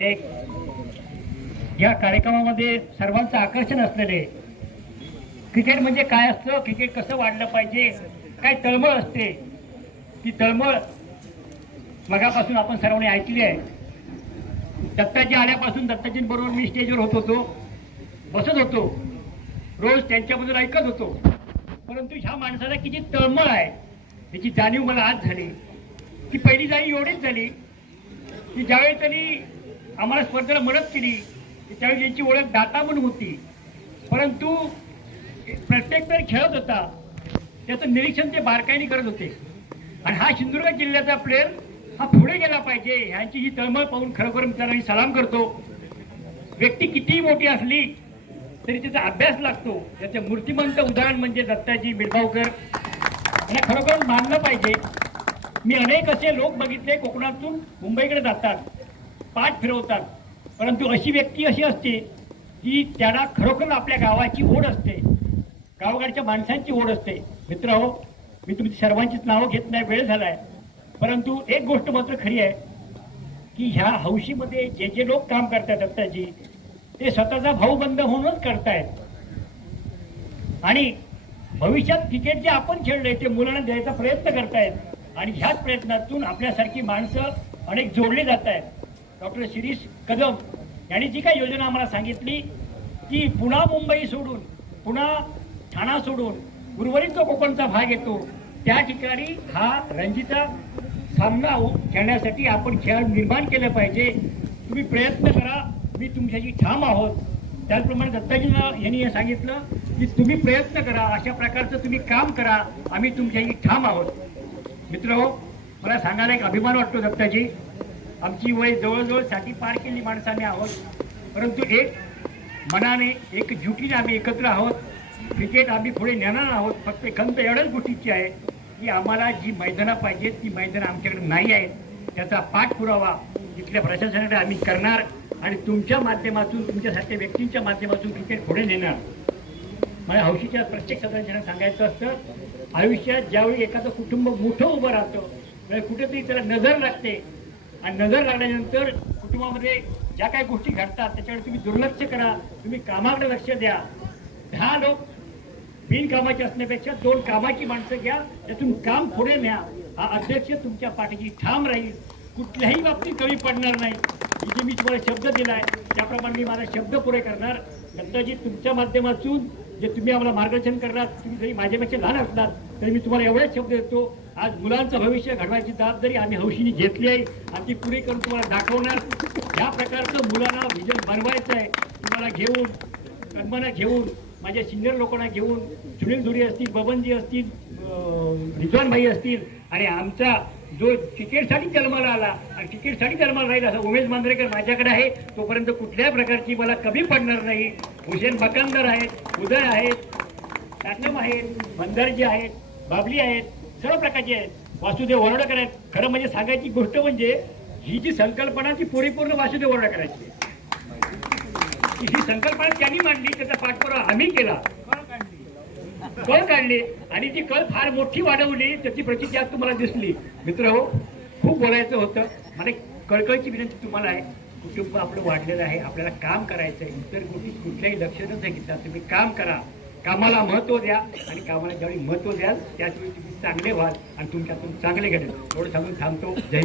एक या कार्यक्रमामध्ये सर्वांचं आकर्षण असलेले क्रिकेट म्हणजे काय असतं? क्रिकेट कसं वाढलं पाहिजे? काय तळमळ असते? ती तळमळ मगापासून आपण सर्वांनी ऐकली आहे. दत्ताजी आल्यापासून दत्ताजींबरोबर मी स्टेजवर होत होतो. बसत होतो. रोज त्यांच्याबद्दल ऐकत होतो. परंतु ह्या माणसाला किती तळमळ आहे त्याची जाणीव मला आज झाली. ती पहिली जाणीव एवढीच झाली की ज्यावेळी त्यांनी आम्हाला स्पर्धेला मदत केली. त्यावेळी त्यांची ओळख दाता म्हणून होती. परंतु प्रत्येक वेळ खेळत होता. त्याचं निरीक्षण ते बारकाईने करत होते. आणि हा सिंधुदुर्ग जिल्ह्याचा प्लेअर हा पुढे गेला पाहिजे. ह्यांची ही तळमळ पाहून खरोखर मी सलाम करतो. व्यक्ती कितीही मोठी असली तरी त्याचा अभ्यास लागतो. त्याचे मूर्तिमंत उदाहरण म्हणजे दत्ताजी मिळगावकर यांना खरोखर मानलं पाहिजे. मी अनेक असे लोक बघितले. कोकणातून मुंबईकडे जातात. पाठ फिरवतात. परंतु अशी व्यक्ती अशी असते की त्याला खरोखर आपल्या गावाची ओढ असते. गावगाडच्या माणसांची ओढ असते. मित्र हो मी तुमची सर्वांचीच नावं घेत नाही वेळ झालाय. परंतु एक गोष्ट मात्र खरी आहे की ह्या हौशीमध्ये जे जे लोक काम करतात दत्ताजी ते स्वतःचा भाऊबंद होऊनच करतायत. आणि भविष्यात क्रिकेट जे आपण खेळलोय ते मुलांना द्यायचा प्रयत्न करतायत. आणि ह्याच प्रयत्नातून आपल्यासारखी माणसं अनेक जोडली जात आहेत डॉक्टर शिरीष कदम यांनी जी काही योजना आम्हाला सांगितली की पुन्हा मुंबई सोडून पुन्हा ठाणा सोडून उर्वरित जो कोकणचा भाग येतो त्या ठिकाणी हा रणजीचा सामना खेळण्यासाठी आपण खेळ निर्माण केलं पाहिजे. तुम्ही प्रयत्न करा मी तुमच्याशी ठाम आहोत. त्याचप्रमाणे दत्ताजी यांनी हे सांगितलं की तुम्ही प्रयत्न करा अशा प्रकारचं तुम्ही काम करा आम्ही तुमच्याशी ठाम आहोत. मित्र हो मला सांगायला एक अभिमान वाटतो दत्ताजी. आमची वय जवळजवळसाठी पार केली माणसाने आहोत. परंतु एक मनाने एक जुटीने आम्ही एकत्र आहोत. क्रिकेट आम्ही पुढे नेणार आहोत. फक्त खंत एवढ्याच गोष्टीची आहे की आम्हाला जी मैदानं पाहिजेत ती मैदानं आमच्याकडे नाही आहेत. त्याचा पाठपुरावा इथल्या प्रशासनाकडे आम्ही करणार आणि तुमच्या माध्यमातून तुमच्यासारख्या व्यक्तींच्या माध्यमातून क्रिकेट पुढे नेणार. मला हौशीच्या प्रत्येक सदस्यांना सांगायचं असतं आयुष्यात ज्यावेळी एखादं कुटुंब मोठं उभं राहतं कुठेतरी त्याला नजर लागते. आणि नजर लागल्यानंतर कुटुंबामध्ये ज्या काही गोष्टी घडतात त्याच्याकडे तुम्ही दुर्लक्ष करा. तुम्ही कामाकडे लक्ष द्या. दहा लोक बिनकामाची असण्यापेक्षा दोन कामाची माणसं घ्या त्यातून काम पुढे न्या. हा अध्यक्ष तुमच्या पाठीची ठाम राहील. कुठल्याही बाबतीत कमी पडणार नाही. जे मी तुम्हाला शब्द दिलाय. त्याप्रमाणे मी माझा शब्द पुरे करणार. नंतरजी तुमच्या माध्यमातून जे तुम्ही आम्हाला मार्गदर्शन करणार तुम्ही जरी माझ्यापेक्षा लहान असणार तरी मी तुम्हाला एवढेच शब्द देतो. आज मुलांचं भविष्य घडवायची जबाबदारी आम्ही हौशीने घेतली आहे. आणि ती पुरी करून तुम्हाला दाखवणार. या प्रकारचं मुलांना विजन बनवायचं आहे. तुम्हाला घेऊन कन्माना घेऊन माझ्या सिनियर लोकांना घेऊन सुनील धुरी असतील बबनजी असतील रिजवान भाई असतील आणि आमचा जो क्रिकेटसाठी जन्माला आला आणि क्रिकेटसाठी जन्माला राहील असा उमेश मांजरेकर माझ्याकडे आहे. तोपर्यंत कुठल्याही प्रकारची मला कमी पडणार नाही. हुसेन बकंदर आहेत उदय आहेत काटम आहेत बंदरजी आहेत बाबली आहेत सर्व प्रकारचे आहेत. वासुदेव वरडकर आहेत. खरं म्हणजे सांगायची गोष्ट म्हणजे ही जी संकल्पना ती परिपूर्ण वासुदेव वरडकरांची आहे. ही संकल्पना त्यांनी मांडली त्याचा पाठपुरावा आम्ही केला. कळ काढली. आणि ती कळ फार मोठी वाढवली त्याची प्रचिती आज तुम्हाला दिसली. मित्र हो खूप बोलायचं होतं. मला कळकळची विनंती तुम्हाला आहे. कुटुंब आपलं वाढलेलं आहे आपल्याला काम करायचं आहे इतर गोष्टी कुठल्याही लक्ष न घेता. तुम्ही काम करा. कामाला महत्त्व द्या आणि कामाला ज्यावेळी महत्त्व द्याल त्याचवेळी तुम्ही चांगले व्हाल आणि तुमच्यातून चांगले घडेल. एवढं सांगून थांबतो. जय